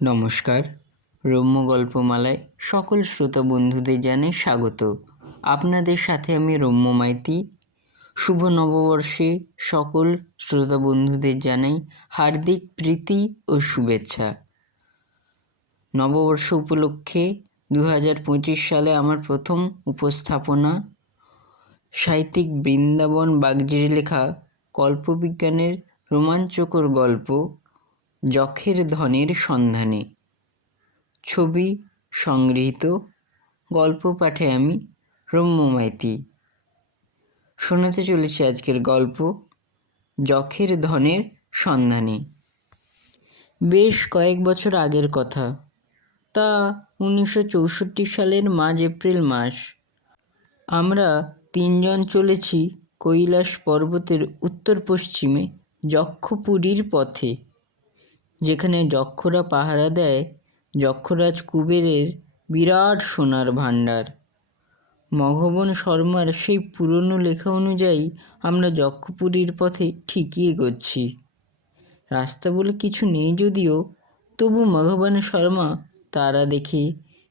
নমস্কার। রম্য গল্পমালায় সকল শ্রোতা বন্ধুদের জানাই স্বাগত। আপনাদের সাথে আমি রম্য মাইতি। শুভ নববর্ষে সকল শ্রোতা বন্ধুদের জানাই হার্দিক প্রীতি ও শুভেচ্ছা। নববর্ষ উপলক্ষে 2025 সালে আমার প্রথম উপস্থাপনা সাহিত্যিক বৃন্দাবন বাগজির লেখা কল্পবিজ্ঞানের রোমাঞ্চকর গল্প যখের ধনের সন্ধানে। ছবি সংগৃহীত। গল্প পাঠে আমি রম্য মাইতি। শোনাতে চলেছি আজকের গল্প যখের ধনের সন্ধানে। বেশ কয়েক বছর আগের কথা, তা 1964 সালের মার্চ এপ্রিল মাস। আমরা তিনজন চলেছি কৈলাস পর্বতের উত্তর পশ্চিমে যক্ষপুরীর পথে, যেখানে যক্ষরা পাহারা দেয় যক্ষরাজ কুবেরের বিরাট সোনার ভাণ্ডার। মঘবন শর্মার সেই পুরনো লেখা অনুযায়ী আমরা যক্ষপুরীর পথে ঠিকই এগোচ্ছি। রাস্তা বলে কিছু নেই যদিও, তবু মঘবন শর্মা তারা দেখে,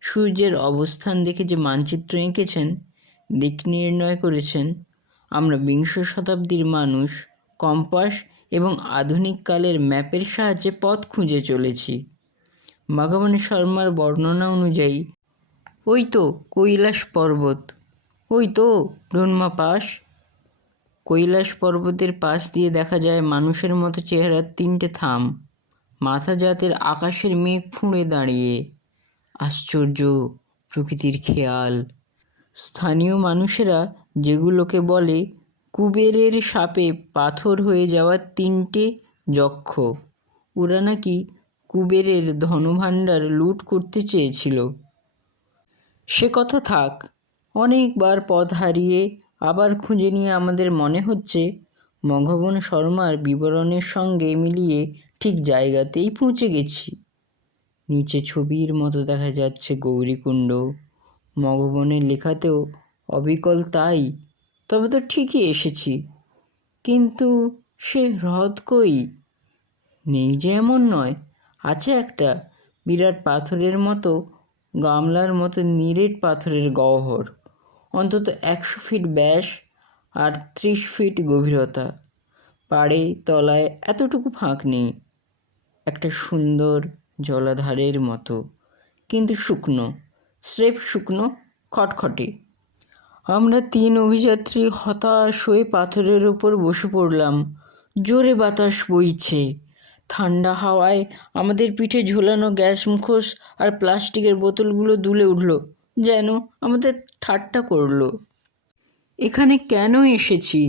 সূর্যের অবস্থান দেখে যে মানচিত্র এঁকেছেন, দিক নির্ণয় করেছেন, আমরা বিংশ শতাব্দীর মানুষ কম্পাস এবং আধুনিক কালের ম্যাপের সাহায্যে পথ খুঁজে চলেছি। মঘবন শর্মার বর্ণনা অনুযায়ী ওই তো কৈলাস পর্বত, ওই তো ব্রহ্মা পাস। কৈলাস পর্বতের পাশ দিয়ে দেখা যায় মানুষের মতো চেহারার তিনটে থাম, মাথা জাতের আকাশের মেঘ ফুঁড়ে দাঁড়িয়ে। আশ্চর্য প্রকৃতির খেয়াল। স্থানীয় মানুষেরা যেগুলোকে বলে কুবেরের শাপে পাথর হয়ে যাওয়া তিনটে যক্ষ, ওরা নাকি কুবেরের ধনভাণ্ডার লুট করতে চেয়েছিল। সে কথা থাক, অনেকবার পথ হারিয়ে আবার খুঁজে নিয়ে আমাদের মনে হচ্ছে মঘবন শর্মার বিবরণের সঙ্গে মিলিয়ে ঠিক জায়গাতেই পৌঁছে গেছি। নিচে ছবির মতো দেখা যাচ্ছে গৌরীকুণ্ড, মঘবনের লেখাতেও অবিকল তাই। তবে তো ঠিকই এসেছি, কিন্তু সে হ্রদ কই? নেই যে এমন নয়, আছে একটা বিরাট পাথরের মতো, গামলার মতো নিরেট পাথরের গহ্বর, অন্তত 100 ফিট ব্যাস আর 30 ফিট গভীরতা। পাড়ে তলায় এতটুকু ফাঁক নেই। একটা সুন্দর জলাধারের মতো, কিন্তু শুকনো, স্রেফ শুকনো, খটখটে। আমরা 3 অভিযাত্রী হতাশ হয়ে পাথরের ওপর বসে পড়লাম। জোরে বাতাস বইছে, ঠান্ডা হাওয়ায় আমাদের পিঠে ঝোলানো গ্যাস মুখোশ আর প্লাস্টিকের বোতলগুলো দুলে উঠল, যেন আমাদের ঠাট্টা করলো। এখানে কেন এসেছি,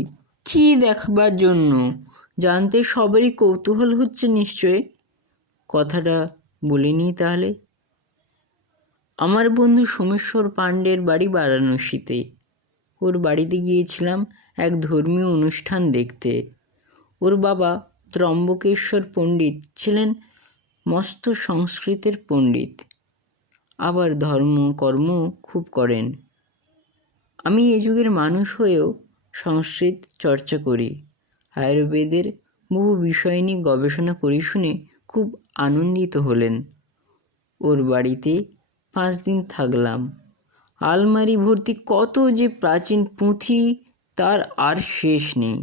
কী দেখবার জন্য, জানতে সবারই কৌতূহল হচ্ছে নিশ্চয়। কথাটা বলে নিই তাহলে। আমার বন্ধু সোমেশ্বর পাণ্ডের বাড়ি বারাণসীতে। ওর বাড়িতে গিয়েছিলাম এক ধর্মীয় অনুষ্ঠান দেখতে। ওর বাবা ত্রম্বকেশ্বর পণ্ডিত ছিলেন মস্ত সংস্কৃতের পণ্ডিত, আবার ধর্ম কর্ম খুব করেন। আমি এ যুগের মানুষ হয়েও সংস্কৃত চর্চা করি, আয়ুর্বেদের বহু বিষয় নিয়ে গবেষণা করি শুনে খুব আনন্দিত হলেন। ওর বাড়িতে 5 দিন থাকলাম। আলমারি ভর্তি কত যে প্রাচীন পুঁথি, তার আর শেষ নেই।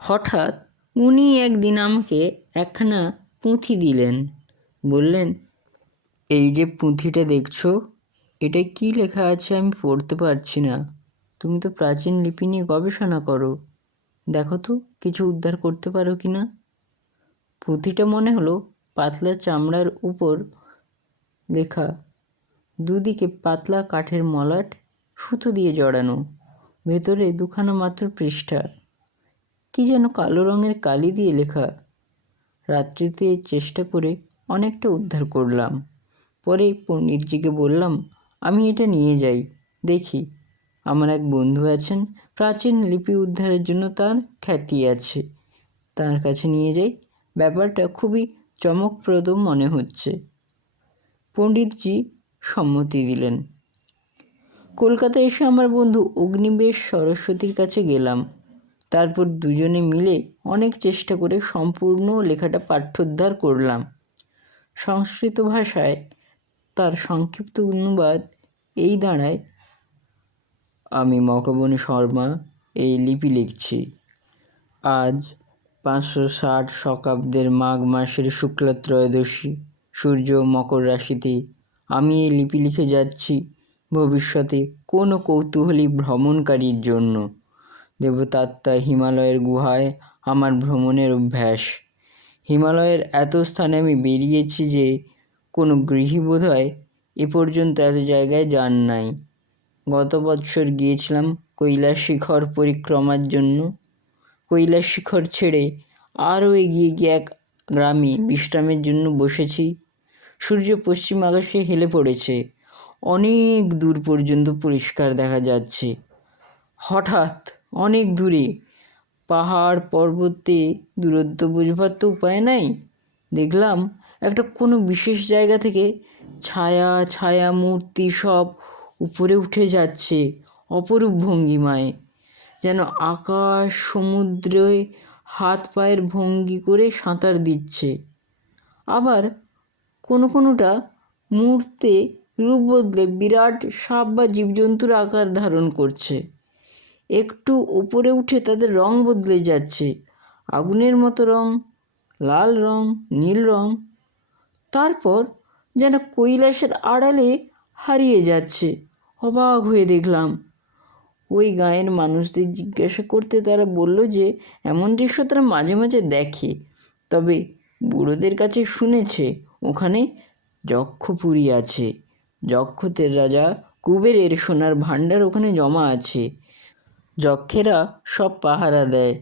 হঠাৎ উনি একদিন আমাকে একখানা পুঁথি দিলেন, বললেন, এই যে পুঁথিটা দেখছো, এটা কি লেখা আছে আমি পড়তে পারছি না। তুমি তো প্রাচীন লিপি নিয়ে গবেষণা করো, দেখো তো কিছু উদ্ধার করতে পারো কি না। পুঁথিটা মনে হলো পাতলা চামড়ার উপর লেখা, দুদিকে পাতলা কাঠের মলাট সুতো দিয়ে জড়ানো, ভেতরে 2খানা মাত্র পৃষ্ঠা, কি যেন কালো রঙের কালি দিয়ে লেখা। রাত্রিতে চেষ্টা করে অনেকটা উদ্ধার করলাম। পরে পণ্ডিতজিকে বললাম, আমি এটা নিয়ে যাই, দেখি। আমার এক বন্ধু আছেন, প্রাচীন লিপি উদ্ধারের জন্য তার খ্যাতি আছে, তার কাছে নিয়ে যাই। ব্যাপারটা খুবই চমকপ্রদ মনে হচ্ছে। পণ্ডিতজি সম্মতি দিলেন। কলকাতায় এসে আমার বন্ধু অগ্নিবেশ সরস্বতীর কাছে গেলাম। তারপর দুজনে মিলে অনেক চেষ্টা করে সম্পূর্ণ লেখাটা পাঠ্যোদ্ধার করলাম। সংস্কৃত ভাষায় তার সংক্ষিপ্ত অনুবাদ এই দাঁড়ায়: আমি মকবন শর্মা এই লিপি লিখছি। আজ 560 শকাব্দের মাঘ মাসের শুক্ল ত্রয়োদশী, সূর্য মকর রাশিতে। আমি এই লিপি লিখে যাচ্ছি ভবিষ্যতে কোনো কৌতূহলী ভ্রমণকারীর জন্য। দেবতাত্মা হিমালয়ের গুহায় আমার ভ্রমণের অভ্যাস। হিমালয়ের এত স্থানে আমি বেরিয়েছি যে কোনো গৃহী বোধহয় এ পর্যন্ত এত জায়গায় যান নাই। গত বৎসর গিয়েছিলাম কৈলাস শিখর পরিক্রমার জন্য। কৈলাস শিখর ছেড়ে আরও এগিয়ে গিয়ে এক গ্রামে বিশ্রামের জন্য বসেছি। সূর্য পশ্চিম আকাশে হেলে পড়েছে, অনেক দূর পর্যন্ত পরিষ্কার দেখা যাচ্ছে। হঠাৎ অনেক দূরে পাহাড় পর্বতে দূরত্ব বুঝবার তো উপায় নাই। দেখলাম একটা কোনো বিশেষ জায়গা থেকে ছায়া ছায়া মূর্তি সব উপরে উঠে যাচ্ছে অপরূপ ভঙ্গিমায়, যেন আকাশ সমুদ্রে হাত পায়ের ভঙ্গি করে সাঁতার দিচ্ছে। আবার কোনোটা মুহূর্তে রূপ বদলে বিরাট সাপ বা জীবজন্তুর আকার ধারণ করছে। একটু উপরে উঠে তাদের রং বদলে যাচ্ছে, আগুনের মতো রং, লাল রং, নীল রং। তারপর যেন কৈলাসের আড়ালে হারিয়ে যাচ্ছে। অবাক হয়ে দেখলাম। ওই গাঁয়ের মানুষদের জিজ্ঞাসা করতে তারা বলল যে এমন দৃশ্য তারা মাঝে মাঝে দেখে, তবে বুড়োদের কাছে শুনেছে ওখানে যক্ষপুরী আছে। যক্ষতের রাজা কুবেরের সোনার ভাণ্ডার ওখানে জমা আছে। যক্ষেরা সব পাহারা দেয়।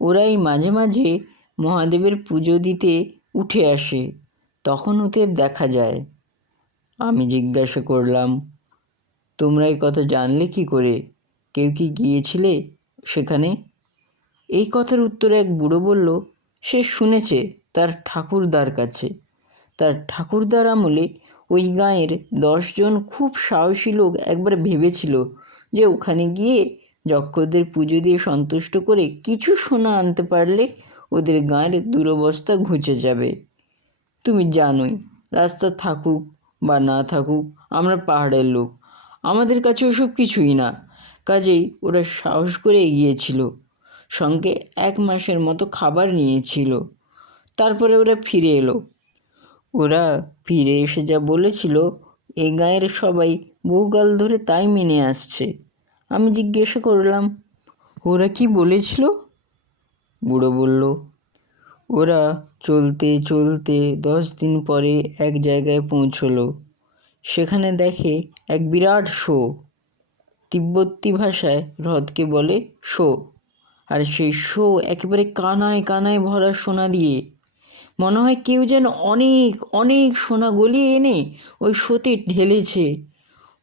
ওরাই মাঝে মাঝে মহাদেবের পুজো দিতে উঠে আসে, তখন ওদের দেখা যায়। আমি জিজ্ঞাসা করলাম, তোমরা এই কথা জানলে কি করে? কেউ কি গিয়েছিলে সেখানে? এই কথার উত্তরে এক বুড়ো বলল, সে শুনেছে তার ঠাকুরদার কাছে। তার ঠাকুরদার আমলে ওই গাঁয়ের 10 জন খুব সাহসী লোক একবার ভেবেছিল যে ওখানে গিয়ে যক্ষদের পুজো দিয়ে সন্তুষ্ট করে কিছু সোনা আনতে পারলে ওদের গাঁয়ের দুরবস্থা ঘুচে যাবে। তুমি জানোই, রাস্তা থাকুক বা না থাকুক, আমরা পাহাড়ের লোক, আমাদের কাছে ওসব কিছুই না। কাজেই ওরা সাহস করে এগিয়েছিল। সঙ্গে 1 মাসের মতো খাবার নিয়েছিল। তারপরে ওরা ফিরে এলো। ওরা ফিরে এসে যা বলেছিল এই গাঁয়ের সবাই বহুকাল ধরে তাই মেনে আসছে। আমি জিজ্ঞাসা করলাম, ওরা কি বলেছিল? বুড়ো বলল, ওরা চলতে চলতে 10 দিন পরে এক জায়গায় পৌঁছলো। সেখানে দেখে এক বিরাট শো। তিব্বতী ভাষায় হ্রদকে বলে শো। আর সেই শো একেবারে কানায় কানায় ভরা সোনা দিয়ে। মনে হয় কেউ যেন অনেক অনেক সোনা গলিয়ে এনে ওই শোতে ঢেলেছে।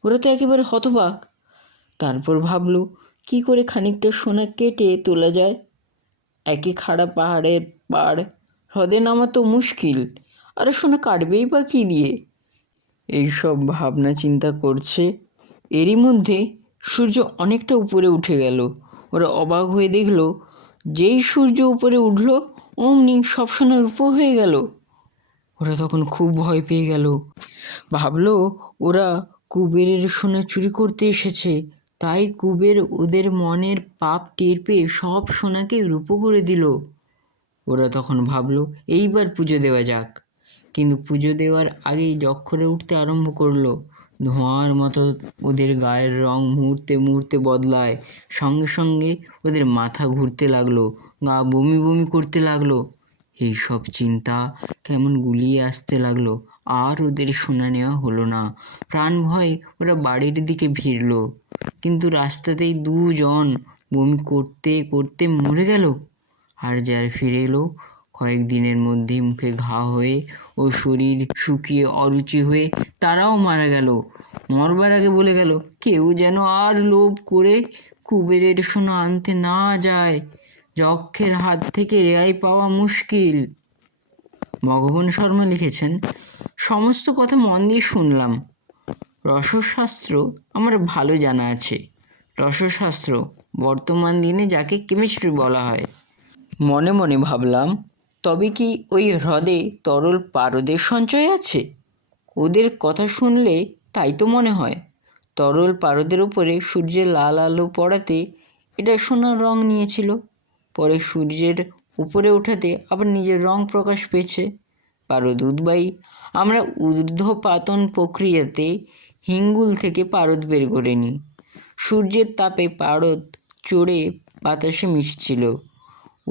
ওরা তো একেবারে হতবাক। তারপর ভাবলো কি করে খানিকটা সোনা কেটে তোলা যায়। একে খাড়া পাহাড়ের পাড়, হ্রদে নামা তো মুশকিল, আর সোনা কাটবেই বা কী দিয়ে? এইসব ভাবনা চিন্তা করছে। এরই মধ্যে সূর্য অনেকটা উপরে উঠে গেল। ওরা অবাক হয়ে দেখল, যেই সূর্য উপরে উঠল অমনি সব সোনা রূপো হয়ে গেল। ওরা তখন খুব ভয় পেয়ে গেল। ভাবলো ওরা কুবেরের সোনা চুরি করতে এসেছে। তাই কুবের ওদের মনের পাপ টের পেয়ে সব সোনাকে রূপো করে দিল। ওরা তখন ভাবলো এইবার পুজো দেওয়া যাক। কিন্তু পুজো দেওয়ার আগেই যক্ষরা উঠতে আরম্ভ করলো। ধোঁয়ার মতো ওদের গায়ের রং মুহূর্তে মুহূর্তে বদলায়। সঙ্গে সঙ্গে ওদের মাথা ঘুরতে লাগলো, গা বমি বমি করতে লাগলো। এইসব চিন্তা কেমন গুলিয়ে আসতে লাগলো। আর ওদের সোনা নেওয়া হলো না। প্রাণ ভয়ে ওরা বাড়ির দিকে ভিড়ল। কিন্তু রাস্তাতেই 2 জন বমি করতে করতে মরে গেল। আর যারা ফিরে এলো কয়েকদিনের মধ্যেই মুখে ঘা হয়ে ও শরীর শুকিয়ে অরুচি হয়ে তারাও মারা গেল। মরবার আগে বলে গেল, কেউ যেন আর লোভ করে কুবেরের সোনা আনতে না যায়। যক্ষের হাত থেকে রেহাই পাওয়া মুশকিল। মঘবন শর্মা লিখেছেন, সমস্ত কথা মন দিয়ে শুনলাম। রসশাস্ত্র আমার ভালো জানা আছে। রসশাস্ত্র বর্তমান দিনে যাকে কেমিস্ট্রি বলা হয়। মনে মনে ভাবলাম, তবে কি ওই হ্রদে তরল পারদের সঞ্চয় আছে? ওদের কথা শুনলে তাই তো মনে হয়। তরল পারদের উপরে সূর্যের লাল আলো পড়াতে এটা সোনার রং নিয়েছিল, পরে সূর্যের উপরে ওঠাতে আবার নিজের রং প্রকাশ পেয়েছে। পারদ উদ্বায়ী। আমরা ঊর্ধ্বপাতন প্রক্রিয়াতে হিঙ্গুল থেকে পারদ বের করে নিই। সূর্যের তাপে পারদ চড়ে বাতাসে মিশছিল।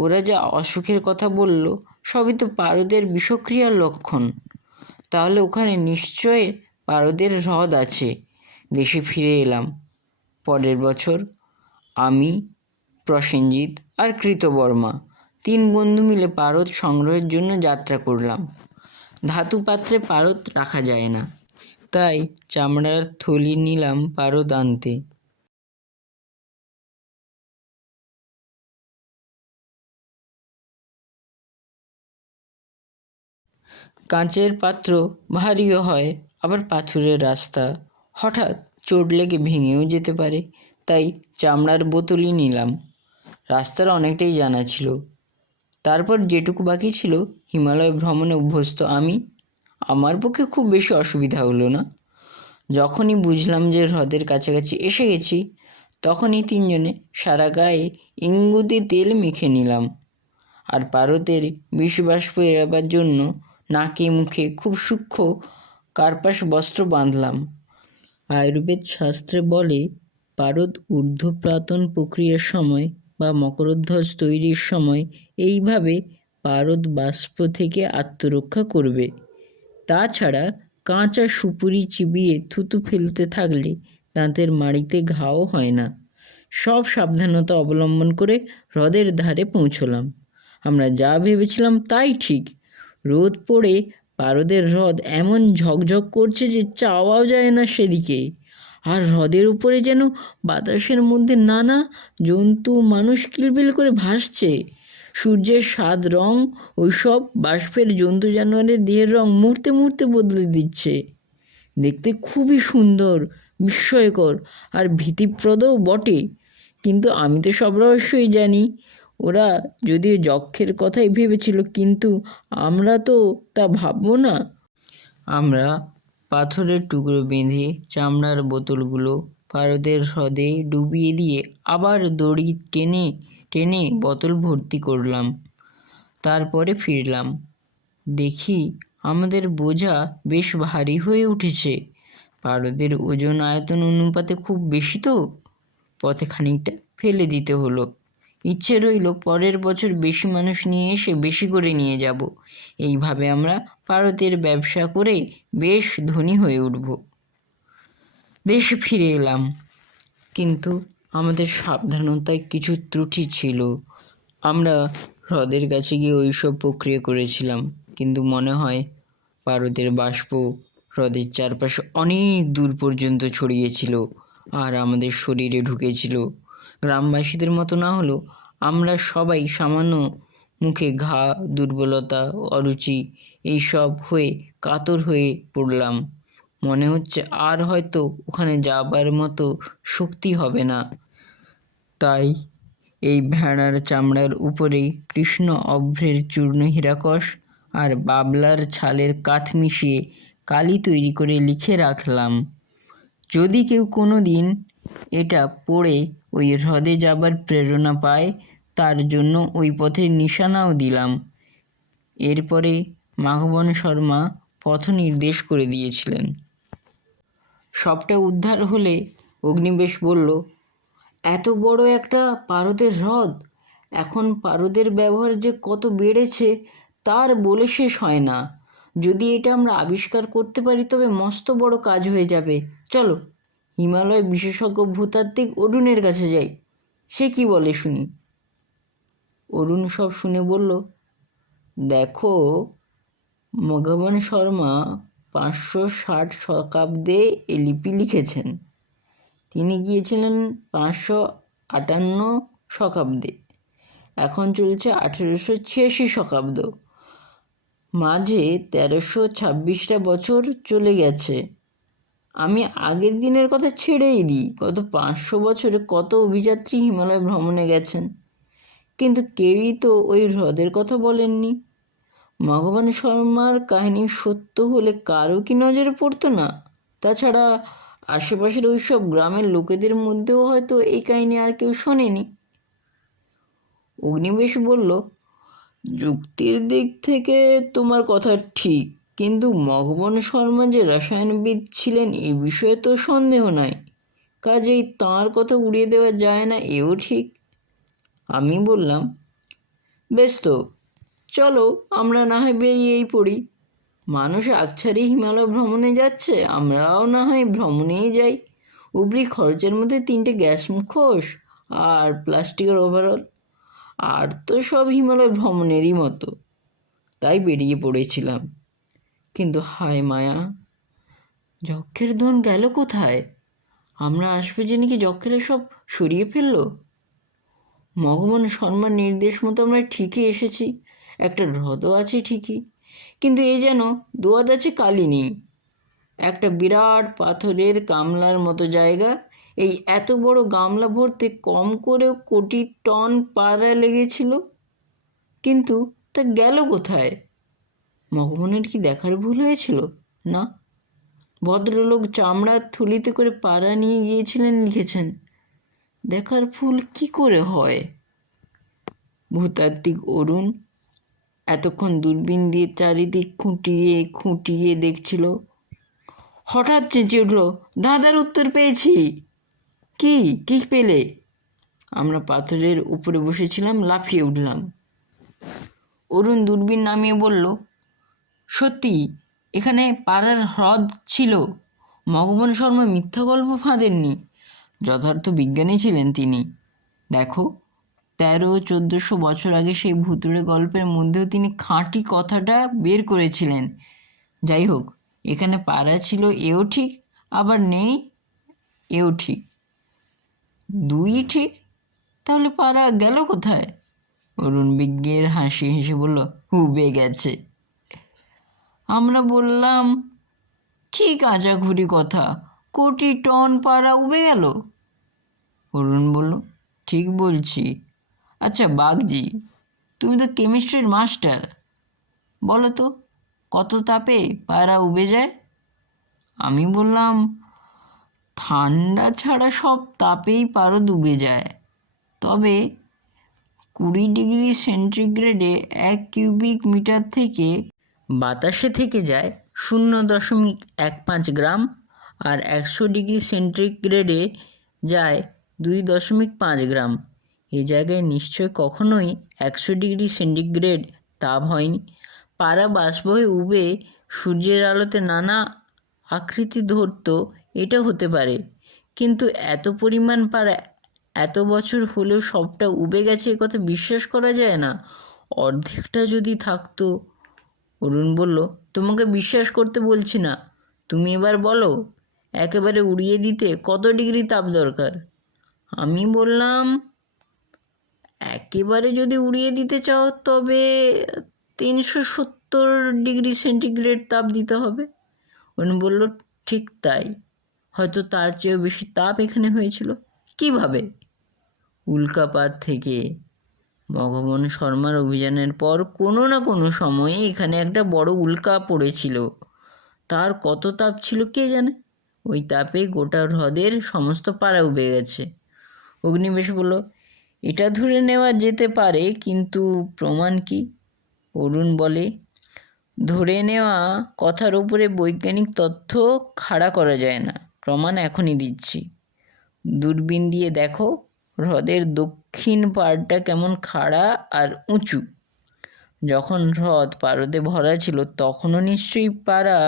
ওরা যা অসুখের কথা বলল সবই তো পারদের বিষক্রিয়ার লক্ষণ। তাহলে ওখানে নিশ্চয় পারদের হ্রদ আছে। দেশে ফিরে এলাম। পরের বছর আমি, প্রসেনজিৎ আর কৃতবর্মা 3 বন্ধু মিলে পারদ সংগ্রহের জন্য যাত্রা করলাম। ধাতু পাত্রে পারদ রাখা যায় না, তাই চামড়ার থলি নিলাম পারদ আনতে। কাঁচের পাত্র ভারীও হয়, আবার পাথুরের রাস্তা, হঠাৎ চোট লেগে ভেঙেও যেতে পারে, তাই চামড়ার বোতলই নিলাম। রাস্তার অনেকটাই জানা ছিল। তারপর যেটুকু বাকি ছিল, হিমালয় ভ্রমণে অভ্যস্ত আমি, আমার পক্ষে খুব বেশি অসুবিধা হলো না। যখনই বুঝলাম যে হ্রদের কাছাকাছি এসে গেছি, তখনই 3 জনে সারা গায়ে ইঙ্গুতে তেল মেখে নিলাম। আর পারদের বিষবাষ্প এড়াবার জন্য নাকে মুখে খুব সূক্ষ্ম কার্পাস বস্ত্র বাঁধলাম। আয়ুর্বেদ শাস্ত্রে বলে, পারদ ঊর্ধ্বপাতন প্রক্রিয়ার সময় বা মকরধ্বজ তৈরির সময় এইভাবে পারদ বাষ্প থেকে আত্মরক্ষা করবে। তাছাড়া কাঁচা সুপুরি চিবিয়ে থুতু ফেলতে থাকলে দাঁতের মাড়িতে ঘাও হয় না। সব সাবধানতা অবলম্বন করে হ্রদের ধারে পৌঁছলাম। আমরা যা ভেবেছিলাম তাই ঠিক। রোদ পড়ে পারদের হ্রদ এমন ঝকঝক করছে যে চাওয়াও যায় না সেদিকে। আর হ্রদের উপরে যেন বাতাসের মধ্যে নানা জন্তু মানুষ কিলবিল করে ভাসছে। সূর্যের 7 রং ওইসব বাষ্পের জন্তু জানোয়ারের দেহের রং মুহূর্তে মুহূর্তে বদলে দিচ্ছে। দেখতে খুবই সুন্দর, বিস্ময়কর আর ভীতিপ্রদও বটে। কিন্তু আমি তো সব রহস্যই জানি। ওরা যদিও যক্ষের কথাই ভেবেছিল, কিন্তু আমরা তো তা ভাববো না। আমরা পাথরের টুকরো বেঁধে চামড়ার বোতলগুলো পারদের হ্রদে ডুবিয়ে দিয়ে আবার দড়ি টেনে টেনে বোতল ভর্তি করলাম। তারপরে ফিরলাম। দেখি আমাদের বোঝা বেশ ভারী হয়ে উঠেছে। পারদের ওজন আয়তন অনুপাতে খুব বেশি তো, পথে খানিকটা ফেলে দিতে হলো। ইচ্ছে রইল পরের বছর বেশি মানুষ নিয়ে এসে বেশি করে নিয়ে যাব। এইভাবে আমরা পারদের ব্যবসা করে বেশ ধনী হয়ে উঠব। দেশে ফিরে এলাম, কিন্তু আমাদের সাবধানতায় কিছু ত্রুটি ছিল। আমরা হ্রদের কাছে গিয়ে ওইসব প্রক্রিয়া করেছিলাম, কিন্তু মনে হয় পারদের বাষ্প হ্রদের চারপাশে অনেক দূর পর্যন্ত ছড়িয়েছিল আর আমাদের শরীরে ঢুকেছিল। গ্রামবাসীদের মতো না হলেও আমরা সবাই সামান্য মুখে ঘা, দুর্বলতা, অরুচি এইসব হয়ে কাতর হয়ে পড়লাম। মনে হচ্ছে আর হয়তো ওখানে যাবার মতো শক্তি হবে না। তাই এই ভেড়ার চামড়ার উপরেই কৃষ্ণ অভ্রের চূর্ণ হীরাকস আর বাবলার ছালের কাঠ মিশিয়ে কালি তৈরি করে লিখে রাখলাম। যদি কেউ কোনো দিন এটা পড়ে ওই হ্রদে যাবার প্রেরণা পায়, তার জন্য ওই পথের নিশানাও দিলাম। এরপরে মাঘবন শর্মা পথ নির্দেশ করে দিয়েছিলেন। সবটা উদ্ধার হলে অগ্নিবেশ বলল, এত বড় একটা পারদের হ্রদ, এখন পারদের ব্যবহার যে কত বেড়েছে তার বলে শেষ হয় না। যদি এটা আমরা আবিষ্কার করতে পারি তবে মস্ত বড় কাজ হয়ে যাবে। চলো হিমালয় বিশেষজ্ঞ ভূতাত্ত্বিক অরুণের কাছে যাই, সে কি বলে শুনি। অরুণ সব শুনে বলল, দেখো, মঘবন শর্মা 560 শতাব্দে এ লিপি লিখেছেন। তিনি গিয়েছিলেন 558 শতাব্দে। এখন চলছে 1886 শতাব্দ। মাঝে 1326টা বছর চলে গেছে। আমি আগের দিনের কথা ছেড়েই দিই, গত 500 বছরে কত অভিযাত্রী হিমালয় ভ্রমণে গেছেন, কিন্তু কেউই তো ওই হ্রদের কথা বলেননি। ভগবান শর্মার কাহিনী সত্য হলে কারও কি নজরে পড়তো না? তাছাড়া আশেপাশের ওই সব গ্রামের লোকেদের মধ্যেও হয়তো এই কাহিনী আর কেউ শোনেনি। অগ্নিবেশ বলল, যুক্তির দিক থেকে তোমার কথা ঠিক, কিন্তু ভগবান শর্মা যে রসায়নবিদ ছিলেন এ বিষয়ে তো সন্দেহ নাই, কাজেই তাঁর কথা উড়িয়ে দেওয়া যায় না, এও ঠিক। আমি বললাম, বেশ তো, চলো আমরা না হয় বেরিয়েই পড়ি। মানুষ আকছারি হিমালয় ভ্রমণে যাচ্ছে, আমরাও না হয় ভ্রমণেই যাই। উপরি খরচের মধ্যে 3টে গ্যাস মুখোশ আর প্লাস্টিকের ওভারঅল, আর তো সব হিমালয় ভ্রমণেরই মতো। তাই বেরিয়ে পড়েছিলাম। কিন্তু হায় মায়া, যক্ষের ধন গেল কোথায়? আমরা আসবে জেনে কি যক্ষেরা সব সরিয়ে ফেললো? ভগবান শর্মার নির্দেশ মতো আমরা ঠিকই এসেছি, একটা হ্রদও আছে ঠিকই, কিন্তু এ যেন দোয়াদ আছে কালি নেই। একটা বিরাট পাথরের গামলার মতো জায়গা, এই এত বড় গামলা ভরতে কম করেও কোটি টন পাড়া লেগেছিল, কিন্তু তা গেল কোথায়? ভগবানের কি দেখার ভুল হয়েছিল? না, ভদ্রলোক চামড়ার থলিতে করে পাড়া নিয়ে গিয়েছিলেন লিখেছেন। দেখার ভুল কি করে হয়? ভূতাত্ত্বিক অরুণ এতক্ষণ দূরবীন দিয়ে চারিদিক খুঁটিয়ে খুঁটিয়ে দেখছিল। হঠাৎ চেঁচিয়ে উঠল, দাদার উত্তর পেয়েছি। কি কি পেলে? আমরা পাথরের উপরে বসেছিলাম, লাফিয়ে উঠলাম। অরুণ দূরবীন নামিয়ে বলল, সত্যি এখানে পাড়ার হ্রদ ছিল। ভগবান শর্মা মিথ্যা গল্প ফাঁদেননি, যথার্থ বিজ্ঞানী ছিলেন তিনি। দেখো, 1300-1400 বছর আগে সেই ভুতুড়ে গল্পের মধ্যেও তিনি খাঁটি কথাটা বের করেছিলেন। যাই হোক, এখানে পাড়া ছিল এও ঠিক, আবার নেই এও ঠিক, দুই ঠিক। তাহলে পাড়া গেল কোথায়? অরুণ বিজ্ঞের হাসি হেসে বলল, উবে গেছে। আমরা বললাম, কি কাঁচাখুরি কথা, কোটি টন পাড়া উবে গেল? অরুণ বলল, ঠিক বলছি। আচ্ছা বাগজি, তুমি তো কেমিস্ট্রির মাস্টার, বলো তো কত তাপে পায়রা উবে যায়? আমি বললাম, ঠান্ডা ছাড়া সব তাপেই পারদ উবে যায়, তবে 20 ডিগ্রি সেন্টিগ্রেডে 1 কিউবিক মিটার থেকে বাতাসে থেকে যায় 0.15 গ্রাম, আর 100 ডিগ্রি সেন্টিগ্রেডে যায় 2.5 গ্রাম। এ জায়গায় নিশ্চয় কখনোই 100 ডিগ্রি সেন্টিগ্রেড তাপ হয়নি। পাড়া বাষ্প হয়ে উবে সূর্যের আলোতে নানা আকৃতি ধরত, এটা হতে পারে, কিন্তু এত পরিমাণ পাড়া এত বছর হলেও সবটা উবে গেছে এ কথা বিশ্বাস করা যায় না। অর্ধেকটা যদি থাকতো। অরুণ বলল, তোমাকে বিশ্বাস করতে বলছি না, তুমি এবার বলো, একেবারে উড়িয়ে দিতে কত ডিগ্রি তাপ দরকার? আমি বললাম, একেবারে যদি উড়িয়ে দিতে চাও তবে 370 ডিগ্রি সেন্টিগ্রেড তাপ দিতে হবে। অরুণ বলল, ঠিক তাই, হয়তো তার চেয়েও বেশি তাপ এখানে হয়েছিল। কিভাবে? উল্কাপাত থেকে। ভগবান শর্মার অভিযানের পর কোনো না কোনো সময়ে এখানে একটা বড় উল্কা পড়েছিল। তার কত তাপ ছিল কে জানে, ওই তাপে গোটা হ্রদের সমস্ত পাড়া উবে গেছে। অগ্নিবেশ বলল, এটা ধরে নেওয়া যেতে পারে, কিন্তু প্রমাণ কি? অরুণ বলে, ধরে নেওয়া কথার উপরে বৈজ্ঞানিক তথ্য খাড়া করা যায় না, প্রমাণ এখনই দিচ্ছি। দূরবীন দিয়ে দেখো, হ্রদের দক্ষিণ পাড়টা কেমন খাড়া আর উঁচু। যখন হ্রদ পারদে ভরা ছিল তখনও নিশ্চয়ই পাড়া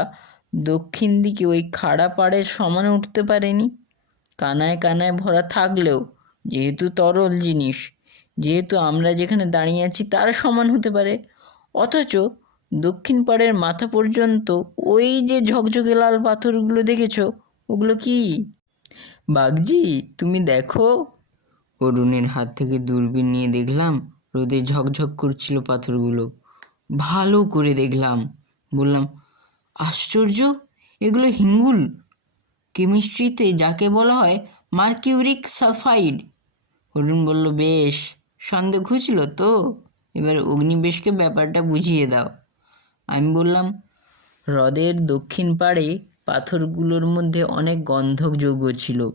দক্ষিণ দিকে ওই খাড়া পাড়ের সমানে উঠতে পারেনি। কানায় কানায় ভরা থাকলেও যেহেতু তরল জিনিস, যেহেতু আমরা যেখানে দাঁড়িয়ে আছি তার সমান হতে পারে। অথচ দক্ষিণ পাড়ের মাথা পর্যন্ত ওই যে ঝকঝকে লাল পাথরগুলো দেখেছ, ওগুলো কি? বাগজি, তুমি দেখো। অরুণের হাত থেকে দূরবীন নিয়ে দেখলাম, রোদে ঝকঝক করছিল পাথরগুলো। ভালো করে দেখলাম। বললাম, আশ্চর্য, এগুলো হিঙ্গুল, কেমিস্ট্রিতে যাকে বলা হয় মার্কিউরিক সালফাইড। অরুণ বলল, বেশ, সন্দেহ ঘুচল তো? এবার অগ্নিবেশকে ব্যাপারটা বুঝিয়ে দাও। আমি বললাম, হ্রদের দক্ষিণ পাড়ে পাথরগুলোর মধ্যে অনেক গন্ধক যৌগ ছিল।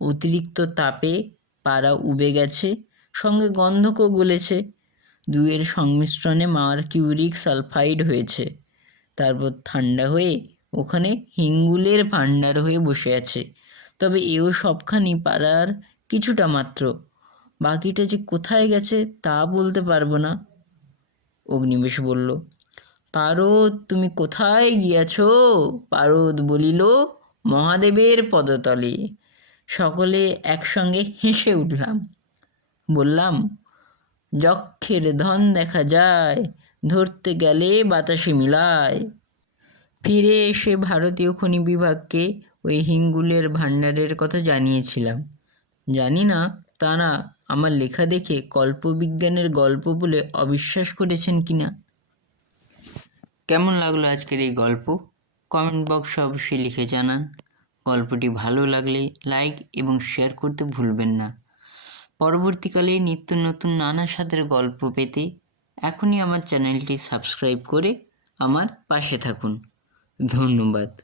অতিরিক্ত তাপে পাড়া উবে গেছে, সঙ্গে গন্ধকও গলেছে। দুয়ের সংমিশ্রণে মার্কিউরিক সালফাইড হয়েছে। তারপর ঠান্ডা হয়ে ওখানে হিঙ্গুলের ভাণ্ডার হয়ে বসে আছে। তবে এও সবখানি পাড়ার কিছুটা মাত্র। বাকিটা যে কোথায় গেছে তা বলতে পারবো না। অগ্নিবেশ বলল, পারদ তুমি কোথায় গিয়াছ? পারদ বলিল, মহাদেবের পদতলে। সকলে একসঙ্গে হেসে উঠলাম। বললাম, যক্ষের ধন দেখা যায়, ধরতে গেলে বাতাসে মিলায়। ফিরে এসে ভারতীয় খনি বিভাগকে ওই হিঙ্গুলের ভাণ্ডারের কথা জানিয়েছিলাম। জানি না তারা আমার লেখা দেখে কল্পবিজ্ঞানের গল্প বলে অবিশ্বাস করেছেন কিনা। কেমন লাগলো আজকের এই গল্প? কমেন্ট বক্সে অবশ্যই লিখে জানান। গল্পটি ভালো লাগলে লাইক এবং শেয়ার করতে ভুলবেন না। পরবর্তীকালে নিত্য নতুন নানা স্বাদের গল্প পেতে এখনই আমার চ্যানেলটি সাবস্ক্রাইব করে আমার পাশে থাকুন। ধন্যবাদ।